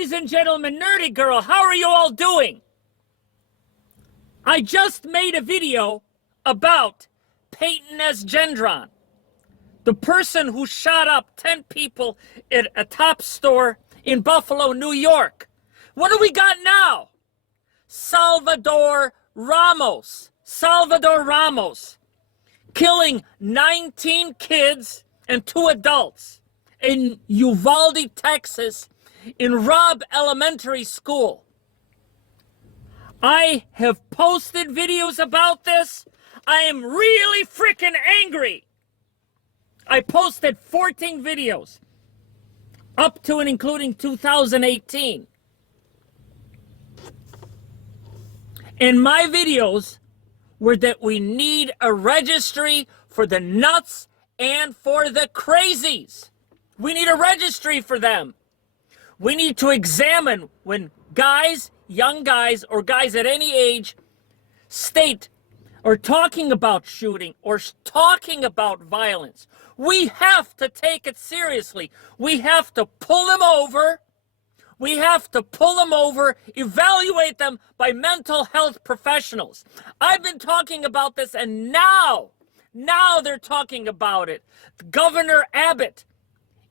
Ladies and gentlemen, Nerdy Girl, how are you all doing? I just made a video about Peyton S. Gendron, the person who shot up 10 people at a Top store in Buffalo, New York. What do we got now? Salvador Ramos. Salvador Ramos killing 19 kids and 2 adults in Uvalde, Texas, in Robb Elementary School. I have posted videos about this. I am really freaking angry. I posted 14 videos up to and including 2018. And my videos were that we need a registry for the nuts and for the crazies. We need a registry for them. We need to examine when guys, young guys, or guys at any age state or talking about shooting or talking about violence. We have to take it seriously. We have to pull them over. We have to pull them over, evaluate them by mental health professionals. I've been talking about this, and now they're talking about it. Governor Abbott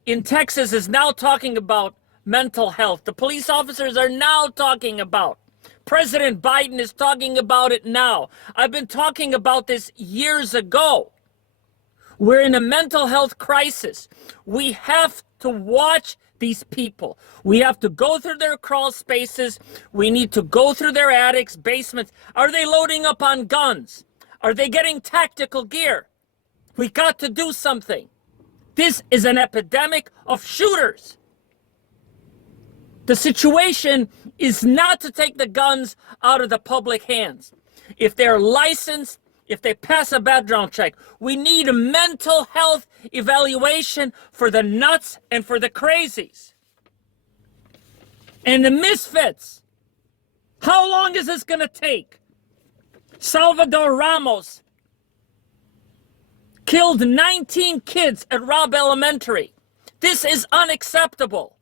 in Texas is now talking about mental health. The police officers are now talking about. President Biden is talking about it now. I've been talking about this years ago. We're in a mental health crisis. We have to watch these people. We have to go through their crawl spaces. We need to go through their attics, basements. Are they loading up on guns? Are they getting tactical gear? We got to do something. This is an epidemic of shooters. The situation is not to take the guns out of the public hands. If they're licensed, if they pass a background check, we need a mental health evaluation for the nuts and for the crazies. And the misfits. How long is this going to take? Salvador Ramos killed 19 kids at Robb Elementary. This is unacceptable.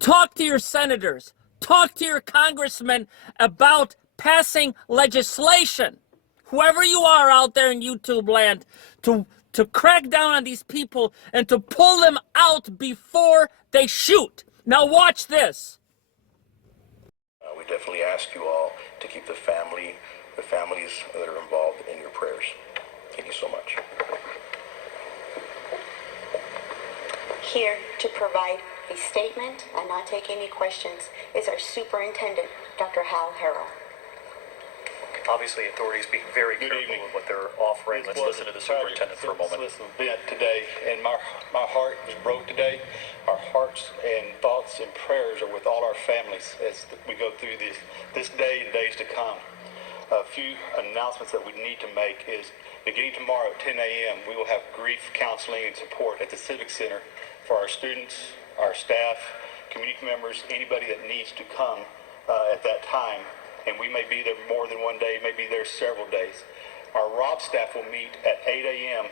Talk to your senators. Talk to your congressmen about passing legislation. Whoever you are out there in YouTube land, to crack down on these people and to pull them out before they shoot. Now watch this. We definitely ask you all to keep the families that are involved in your prayers. Thank you so much. Here to provide a statement and not take any questions is our Superintendent, Dr. Hal Harrell. Obviously, authorities being very careful of what they're offering. Let's listen to the superintendent for a moment. Event today, and my heart was broke today. Our hearts and thoughts and prayers are with all our families as we go through this day and days to come. A few announcements that we need to make is beginning tomorrow at 10 a.m. we will have grief counseling and support at the Civic Center for our students, our staff, community members, anybody that needs to come at that time. And we may be there more than one day, may be there several days. Our Robb staff will meet at 8 a.m.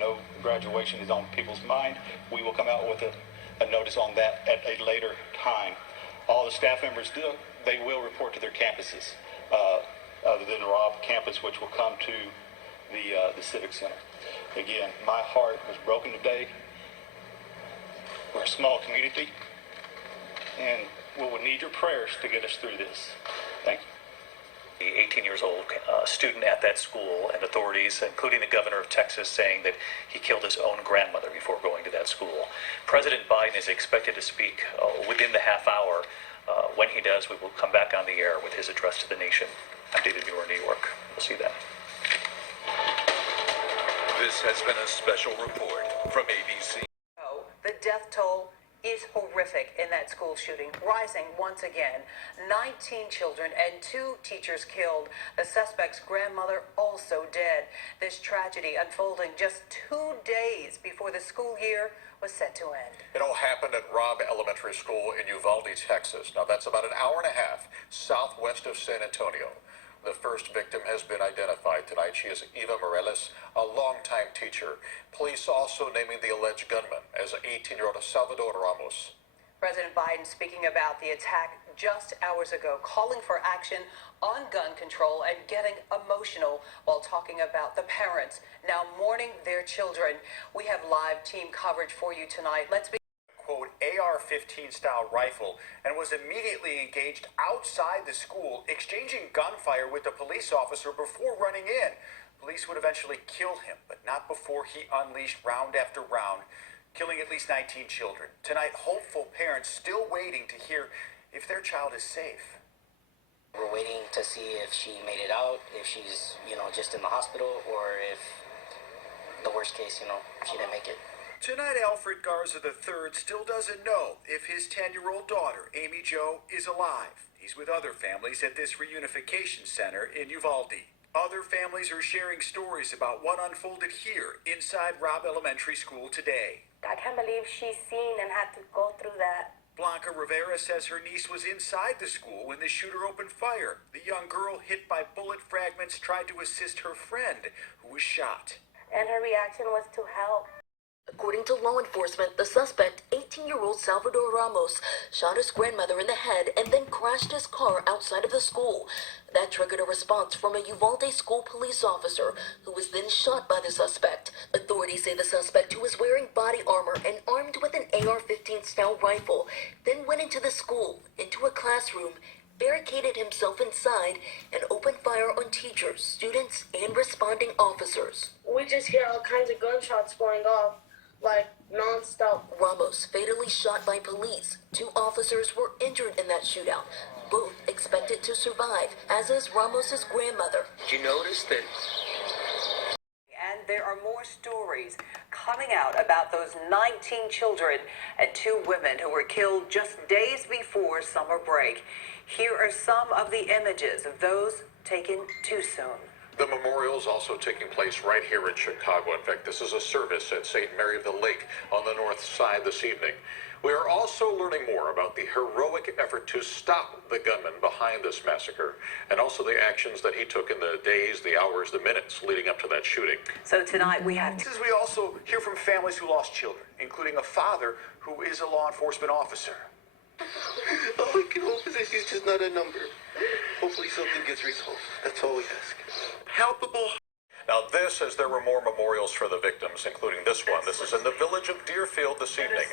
No graduation is on people's mind. We will come out with a notice on that at a later time. All the staff members they will report to their campuses, other than the Robb campus, which will come to the Civic Center. Again, my heart was broken today. We're a small community, and we will need your prayers to get us through this. Thank you. The 18 years old student at that school, and authorities, including the governor of Texas, saying that he killed his own grandmother before going to that school. President Biden is expected to speak within the half hour. When he does, we will come back on the air with his address to the nation. I'm David Muir, New York. We'll see that. This has been a special report from ABC. The death toll is horrific in that school shooting, rising once again. 19 children and 2 teachers killed. The suspect's grandmother also dead. This tragedy unfolding just 2 days before the school year was set to end. It all happened at Robb Elementary School in Uvalde, Texas. Now that's about an hour and a half southwest of San Antonio. The first victim has been identified tonight. She is Eva Morales, a longtime teacher. Police also naming the alleged gunman as 18-year-old Salvador Ramos. President Biden speaking about the attack just hours ago, calling for action on gun control and getting emotional while talking about the parents now mourning their children. We have live team coverage for you tonight. Let's be quote AR-15 style rifle and was immediately engaged outside the school, exchanging gunfire with the police officer before running in. Police would eventually kill him, but not before he unleashed round after round, killing at least 19 children. Tonight, hopeful parents still waiting to hear if their child is safe. We're waiting to see if she made it out, if she's, just in the hospital, or if the worst case, she didn't make it. Tonight, Alfred Garza III still doesn't know if his 10-year-old daughter, Amy Jo, is alive. He's with other families at this reunification center in Uvalde. Other families are sharing stories about what unfolded here inside Robb Elementary School today. I can't believe she's seen and had to go through that. Blanca Rivera says her niece was inside the school when the shooter opened fire. The young girl, hit by bullet fragments, tried to assist her friend, who was shot. And her reaction was to help. According to law enforcement, the suspect, 18-year-old Salvador Ramos, shot his grandmother in the head and then crashed his car outside of the school. That triggered a response from a Uvalde school police officer, who was then shot by the suspect. Authorities say the suspect, who was wearing body armor and armed with an AR-15 style rifle, then went into the school, into a classroom, barricaded himself inside, and opened fire on teachers, students, and responding officers. We just hear all kinds of gunshots going off, like non-stop. Ramos fatally shot by police. 2 officers were injured in that shootout, both expected to survive, as is Ramos's grandmother. Did you notice that? And there are more stories coming out about those 19 children and 2 women who were killed just days before summer break. Here are some of the images of those taken too soon. The memorial is also taking place right here in Chicago. In fact, this is a service at St. Mary of the Lake on the north side this evening. We are also learning more about the heroic effort to stop the gunman behind this massacre, and also the actions that he took in the days, the hours, the minutes leading up to that shooting. So tonight we have As we also hear from families who lost children, including a father who is a law enforcement officer. All we can hope is that she's just not a number. Hopefully something gets resolved. That's all we ask. Palpable. Now this, as there were more memorials for the victims, including this one. This is in the village of Deerfield this evening.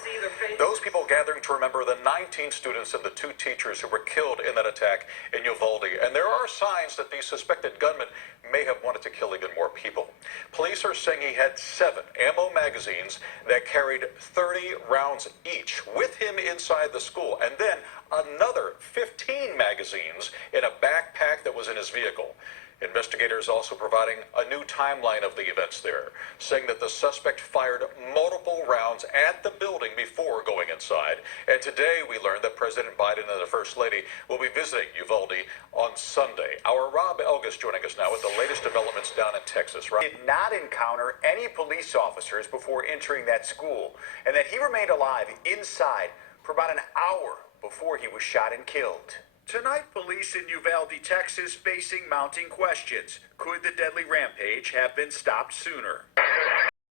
Those people gathering to remember the 19 students and the 2 teachers who were killed in that attack in Uvalde. And there are signs that the suspected gunman may have wanted to kill even more people. Police are saying he had 7 ammo magazines that carried 30 rounds each with him inside the school, and then another 15 magazines in a backpack that was in his vehicle. Investigators also providing a new timeline of the events there, saying that the suspect fired multiple rounds at the building before going inside. And today we learned that President Biden and the First Lady will be visiting Uvalde on Sunday. Our Robb Elgis joining us now with the latest developments down in Texas. Rob. Did not encounter any police officers before entering that school, and that he remained alive inside for about an hour before he was shot and killed. Tonight, police in Uvalde, Texas, facing mounting questions. Could the deadly rampage have been stopped sooner?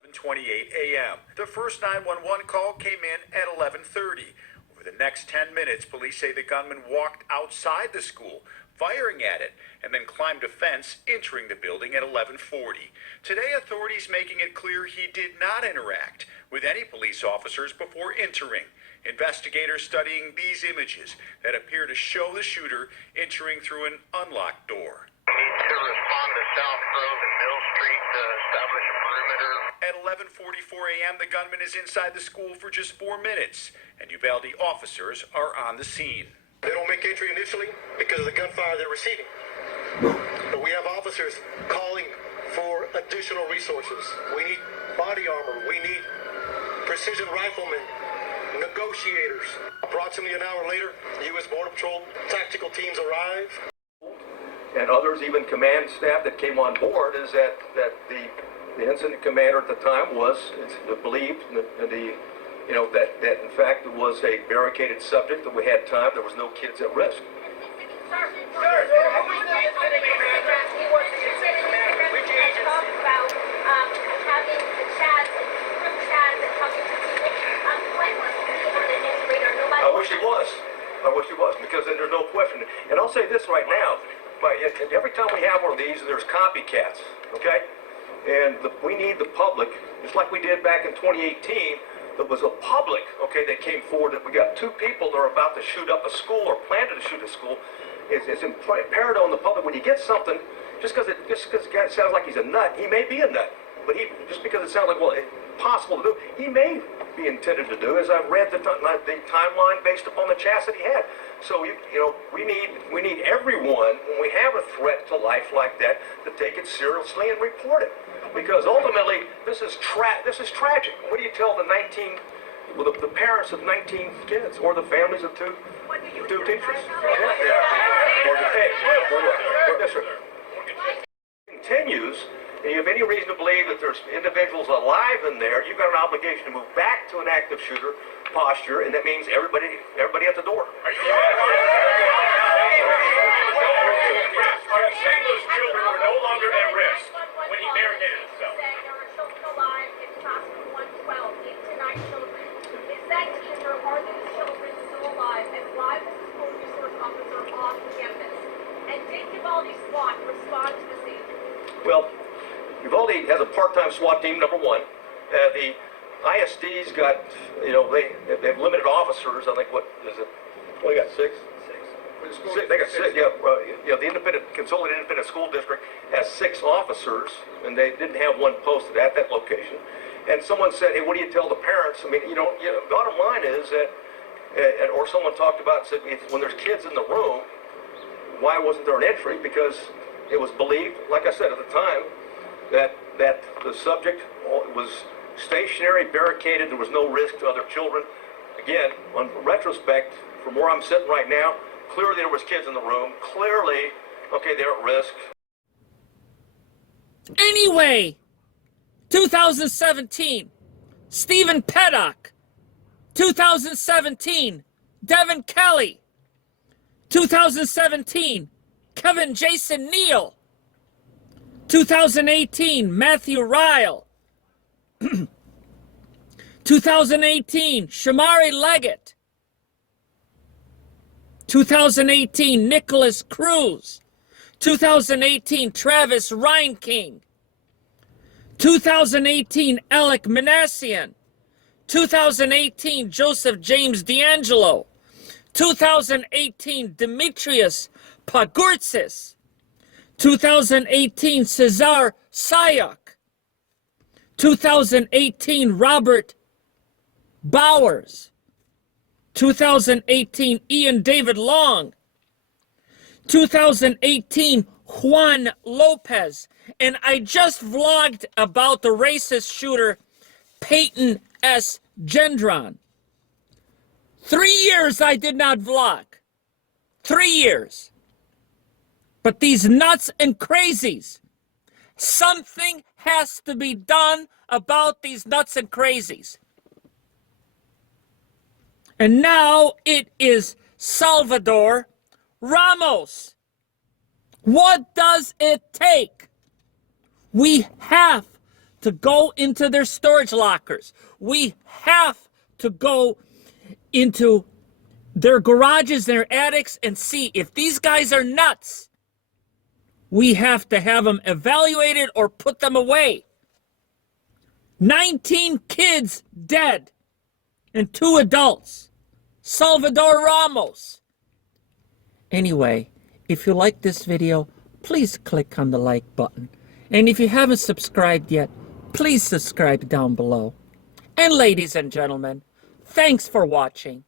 11:28 a.m. The first 911 call came in at 11:30. Over the next 10 minutes, police say the gunman walked outside the school, firing at it, and then climbed a fence, entering the building at 11:40. Today, authorities making it clear he did not interact with any police officers before entering. Investigators studying these images that appear to show the shooter entering through an unlocked door. To respond to South Grove and Mill Street to establish a perimeter. At 11:44 a.m., the gunman is inside the school for just 4 minutes, and Uvalde officers are on the scene. They don't make entry initially because of the gunfire they're receiving. But we have officers calling for additional resources. We need body armor. We need precision riflemen, negotiators. Approximately an hour later, U.S. Border Patrol tactical teams arrive. And others, even command staff that came on board, is that the incident commander at the time was believed that in fact it was a barricaded subject, that we had time, there was no kids at risk. wish he was. I wish he was, because then there's no question. And I'll say this right now, every time we have one of these, there's copycats, okay? And we need the public, just like we did back in 2018, there was a public, okay, that came forward that we got 2 people that are about to shoot up a school or planted to shoot a school. It's imperative on the public, when you get something, just because the guy sounds like he's a nut, he may be a nut. But just because it sounds like, well, it's possible to do, he may be intended to do, as I've read the timeline based upon the chats that he had. So you know, we need everyone, when we have a threat to life like that, to take it seriously and report it, because ultimately this is tragic. What do you tell the parents of 19 kids, or the families of two teachers? Continues. And you have any reason to believe that there's individuals alive in there, you've got an obligation to move back to an active shooter posture, and that means everybody at the door. Are you saying those children were no longer at risk when he barricaded himself? Saying there were children alive in classroom 112, 8 to 9 children. Is that teacher, are those children still alive, and why was the school resource officer off campus? And did Uvalde SWAT respond to the scene? Well, Uvalde has a part-time SWAT team, number one. The ISD's got, you know, they have limited officers. I think, what is it? Well, they got 6? 6. They got 6, yeah. The Consolidated Independent School District has 6 officers, and they didn't have one posted at that location. And someone said, hey, what do you tell the parents? I mean, bottom line is that, or someone talked about, said, when there's kids in the room, why wasn't there an entry? Because it was believed, like I said at the time, that the subject was stationary, barricaded, there was no risk to other children. Again, on retrospect, from where I'm sitting right now, clearly there was kids in the room. Clearly, okay, they're at risk. Anyway, 2017, Stephen Paddock. 2017, Devin Kelly. 2017, Kevin Jason Neal. 2018, Matthew Ryle. 2018, Shamari Leggett. 2018, Nicholas Cruz. 2018, Travis Reinking. 2018, Alec Manassian. 2018, Joseph James D'Angelo. 2018, Demetrius Pagurtsis. 2018, Cesar Sayok. 2018, Robert Bowers. 2018, Ian David Long. 2018, Juan Lopez. And I just vlogged about the racist shooter, Peyton S. Gendron. 3 years I did not vlog. 3 years. But these nuts and crazies, something has to be done about these nuts and crazies. And now it is Salvador Ramos. What does it take? We have to go into their storage lockers. We have to go into their garages, their attics, and see if these guys are nuts. We have to have them evaluated or put them away. 19 kids dead and 2 adults. Salvador Ramos. Anyway, if you like this video, please click on the like button. And if you haven't subscribed yet, please subscribe down below. And ladies and gentlemen, thanks for watching.